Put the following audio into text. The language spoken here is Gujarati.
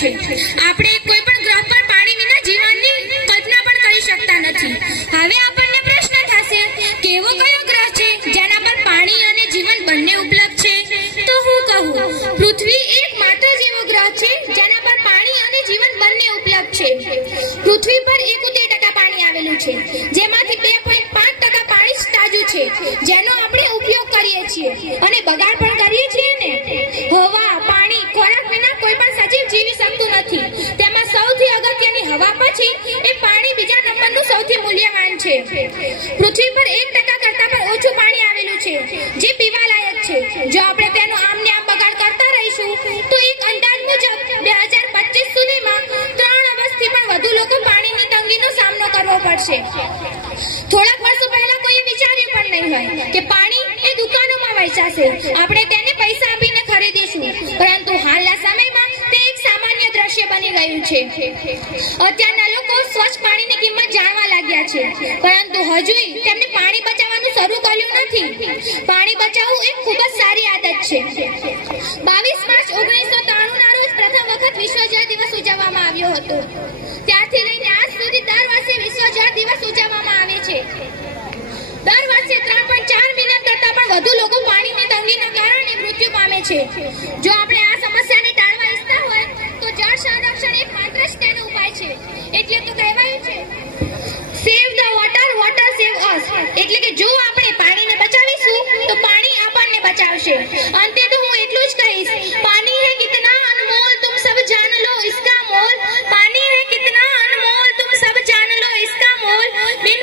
છે। આપણે કોઈ પણ ગ્રહ પર પાણી વિના જીવનની કલ્પના પણ કરી શકતા નથી। હવે આપણને પ્રશ્ન થશે કે એવો કયો ગ્રહ છે જેના પર પાણી અને જીવન બંને ઉપલબ્ધ છે? તો હું કહું, પૃથ્વી એકમાત્ર જેવો ગ્રહ છે જેના પર પાણી અને જીવન બંને ઉપલબ્ધ છે। પૃથ્વી પર 71% પાણી આવેલું છે, જેમાંથી 2.5% પાણી જ તાજું છે, જેનો આપણે ઉપયોગ કરીએ છીએ અને બગાડ પણ કરીએ છીએ ને। હવા, પાણી, ખોરાક વિના કોઈ પણ સજીવ જીવી શકતું નથી। તેમાં સૌથી અગત્યની હવા પછી એ પાણી બીજા નંબરનું સૌથી મૂલ્યવાન છે। પૃથ્વી પર 1% કરતાં પણ ઓછું પાણી આવેલું છે જે પીવા લાયક છે। જો આપણે તેનો આમને આમ બગાડ કરતા રહીશું તો એક અંદાજ મુજબ 2025 સુધીમાં 3 અબજથી પણ વધુ લોકો પાણીની તંગીનો સામનો કરવો પડશે। થોડાક વર્ષો પહેલા કોઈ વિચાર્યું પણ નહીં હોય કે પાણી એ દુકાનોમાં વેચાશે, આપણે તેને પૈસા આપીને ખરીદીશું, પરંતુ હાલના સમયમાં તે એક સામાન્ય દ્રશ્ય બની ગયું છે। અત્યારના લોકો સ્વચ્છ પાણીની કિંમત જાણવા લાગ્યા છે, પરંતુ હજુય તેમને પાણી બચાવવાનું શરૂ કર્યું નથી। પાણી બચાવવું એક ખૂબ જ સારી આદત છે। 22 માર્ચ 1993 ના રોજ પ્રથમ વખત વિશ્વ જળ દિવસ ઉજવવામાં આવ્યો હતો। ત્યારથી લઈને આજ સુધી દર વર્ષે વિશ્વ જળ દિવસ ઉજવવામાં આવે છે। દર વર્ષે 3.4 મિલિયન કરતાં પણ વધુ લોકો પાણીની તંગીના કારણે મૃત્યુ પામે છે। જો આપણે આ સમસ્યાને ટાળવા ઈચ્છતા હોય તો જળ સંરક્ષણ એકમાત્ર જ તેનો ઉપાય છે। એટલે તો કહેવાયું છે, save the water, water save us. એટલે કે જો આપણે પાણીને બચાવીશું તો પાણી આપણને બચાવશે। અંતે તો હું એટલું જ કહીશ, પાણી હે કિतना अनमोल तुम सब जान लो इसका मोल। पानी है कितना अनमोल तुम सब जान लो इसका मोल। बिन